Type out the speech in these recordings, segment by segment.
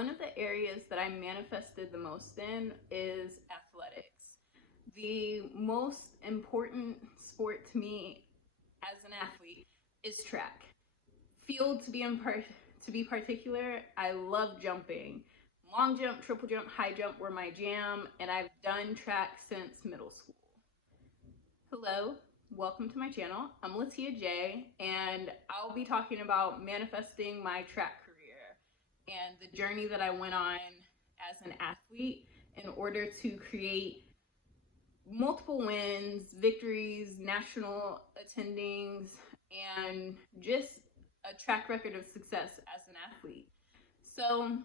one of the areas that I manifested the most in is athletics. The most important sport to me as an athlete is track. Field to be particular, I love jumping. Long jump, triple jump, high jump were my jam, and I've done track since middle school. Hello, welcome to my channel. I'm Latia J, and I'll be talking about manifesting my track career and the journey that I went on as an athlete in order to create multiple wins, victories, national attendings, and just a track record of success as an athlete. So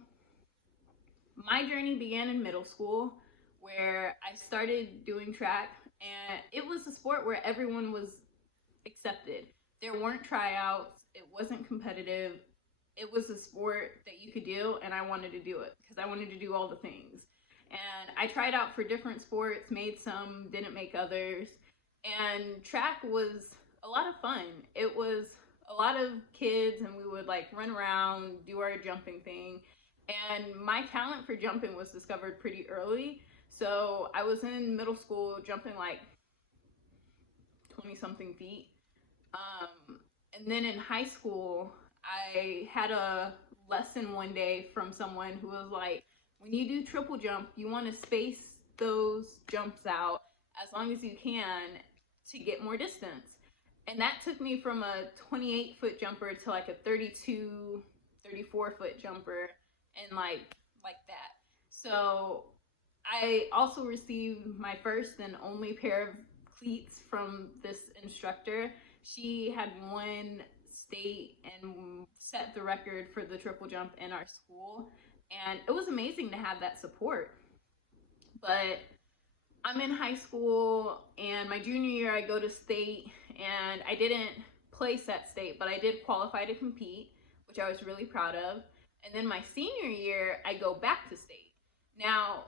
my journey began in middle school, where I started doing track, and it was a sport where everyone was accepted. There weren't tryouts, it wasn't competitive. It was a sport that you could do, and I wanted to do it because I wanted to do all the things. And I tried out for different sports, made some, didn't make others. And track was a lot of fun. It was a lot of kids, and we would like run around, do our jumping thing. And my talent for jumping was discovered pretty early. So I was in middle school jumping like 20 something feet. And then in high school, I had a lesson one day from someone who was like, when you do triple jump, you want to space those jumps out as long as you can to get more distance. And that took me from a 28-foot jumper to like a 32, 34-foot jumper, and like that. So I also received my first and only pair of cleats from this instructor. She had won state and set the record for the triple jump in our school, and it was amazing to have that support. But I'm in high school, and my junior year I go to state, and I didn't place at state, but I did qualify to compete, which I was really proud of. And then my senior year I go back to state. Now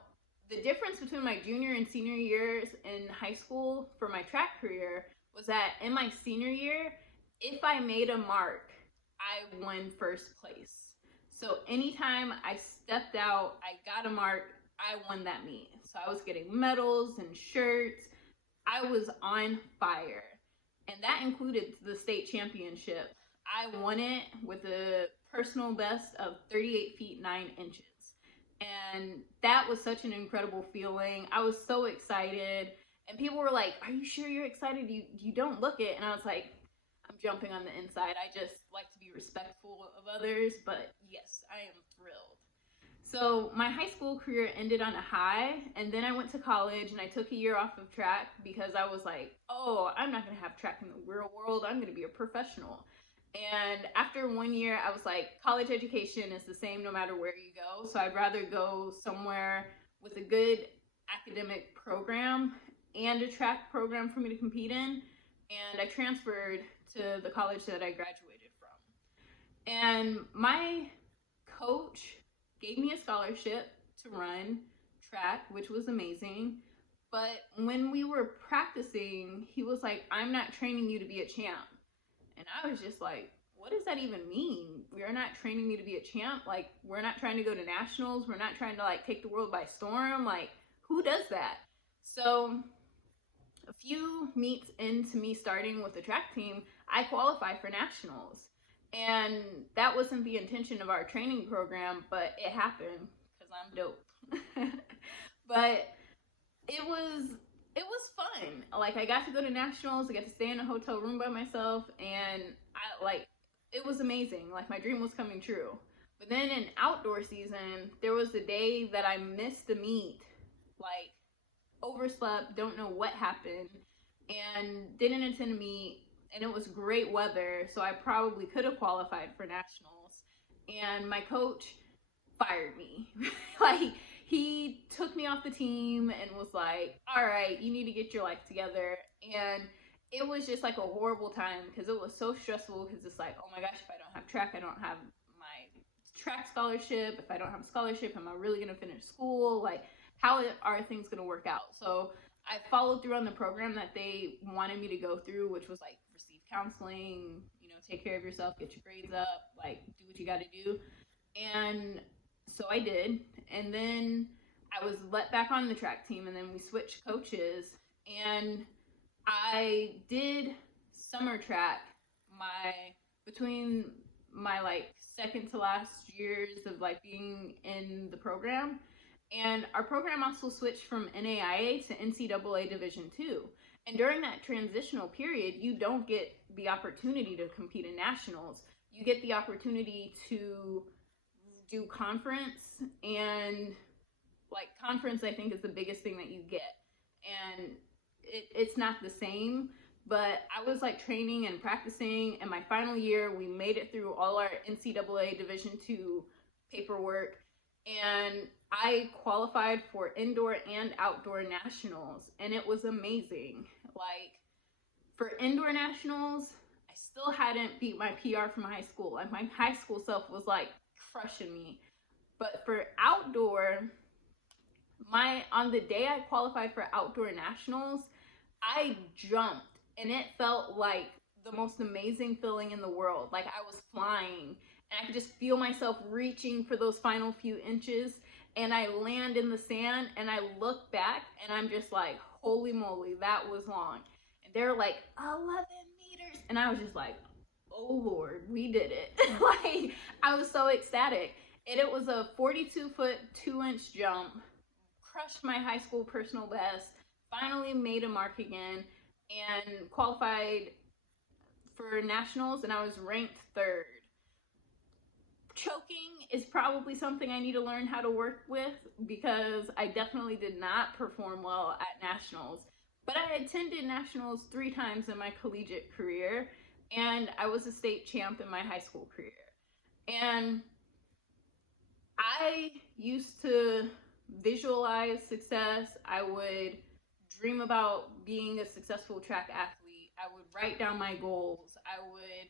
the difference between my junior and senior years in high school for my track career was that in my senior year, if I made a mark, I won first place. So anytime I stepped out, I got a mark, I won that meet. So I was getting medals and shirts. I was on fire. And that included the state championship. I won it with a personal best of 38 feet 9 inches. And that was such an incredible feeling. I was so excited. And people were like, are you sure you're excited? You don't look it. And I was like, I'm jumping on the inside. I just like to be respectful of others. But yes, I am thrilled. So my high school career ended on a high. And then I went to college and I took a year off of track because I was like, oh, I'm not going to have track in the real world. I'm going to be a professional. And after 1 year, I was like, college education is the same no matter where you go. So I'd rather go somewhere with a good academic program and a track program for me to compete in. And I transferred to the college that I graduated from. And my coach gave me a scholarship to run track, which was amazing. But when we were practicing, he was like, I'm not training you to be a champ. And I was just like, what does that even mean? You're not training me to be a champ? Like, we're not trying to go to nationals. We're not trying to like take the world by storm. Like, who does that? So a few meets into me starting with the track team, I qualified for nationals. And that wasn't the intention of our training program, but it happened because I'm dope. But it was fun. Like, I got to go to nationals, I got to stay in a hotel room by myself, and it was amazing. Like, my dream was coming true. But then in outdoor season, there was a day that I missed the meet, like overslept, don't know what happened, and didn't attend a meet, and it was great weather, so I probably could have qualified for nationals. And my coach fired me. Like, he took me off the team and was like, all right, you need to get your life together. And it was just like a horrible time because it was so stressful, because it's like, oh my gosh, if I don't have track, I don't have my track scholarship. If I don't have a scholarship, am I really going to finish school? Like, how are things going to work out? So I followed through on the program that they wanted me to go through, which was like receive counseling, take care of yourself, get your grades up, like do what you got to do. And So I did. And then I was let back on the track team, and then we switched coaches. And I did summer track between my like second to last years of like being in the program. And our program also switched from NAIA to NCAA Division II. And during that transitional period, you don't get the opportunity to compete in nationals. You get the opportunity to do conference, and like conference I think is the biggest thing that you get. And it's not the same, but I was like training and practicing, and my final year we made it through all our NCAA Division II paperwork, and I qualified for indoor and outdoor nationals, and it was amazing. Like for indoor nationals, I still hadn't beat my PR from high school. Like my high school self was like crushing me. But for outdoor, on the day I qualified for outdoor nationals, I jumped, and it felt like the most amazing feeling in the world. Like I was flying, and I could just feel myself reaching for those final few inches, and I land in the sand, and I look back, and I'm just like, holy moly, that was long. And they're like 11 meters, and I was just like, oh Lord, we did it. Like I was so ecstatic. And it was a 42-foot 2-inch jump, crushed my high school personal best, finally made a mark again, and qualified for nationals, and I was ranked 3rd. Choking is probably something I need to learn how to work with, because I definitely did not perform well at nationals. But I attended nationals 3 times in my collegiate career, and I was a state champ in my high school career. And I used to visualize success. I would dream about being a successful track athlete. I would write down my goals. I would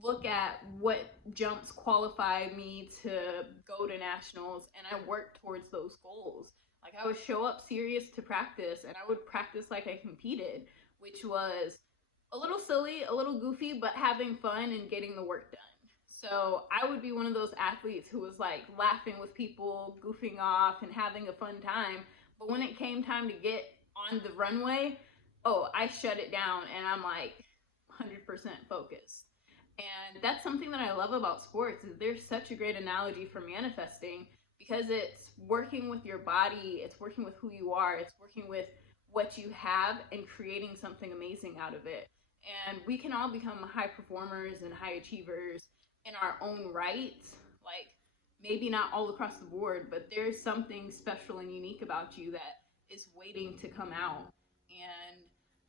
look at what jumps qualify me to go to nationals, and I worked towards those goals. Like I would show up serious to practice, and I would practice like I competed, which was a little silly, a little goofy, but having fun and getting the work done. So I would be one of those athletes who was like laughing with people, goofing off, and having a fun time. But when it came time to get on the runway, I shut it down, and I'm like 100% focused. And that's something that I love about sports, is there's such a great analogy for manifesting, because it's working with your body, it's working with who you are, it's working with what you have and creating something amazing out of it. And we can all become high performers and high achievers in our own right. Like maybe not all across the board, but there's something special and unique about you that is waiting to come out. And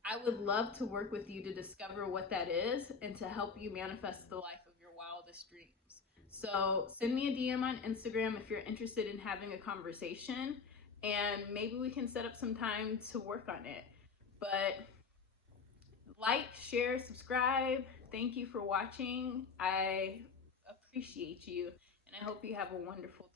I would love to work with you to discover what that is and to help you manifest the life of your wildest dreams. So send me a DM on Instagram if you're interested in having a conversation, and maybe we can set up some time to work on it. But like, share, subscribe. Thank you for watching. I appreciate you, and I hope you have a wonderful day.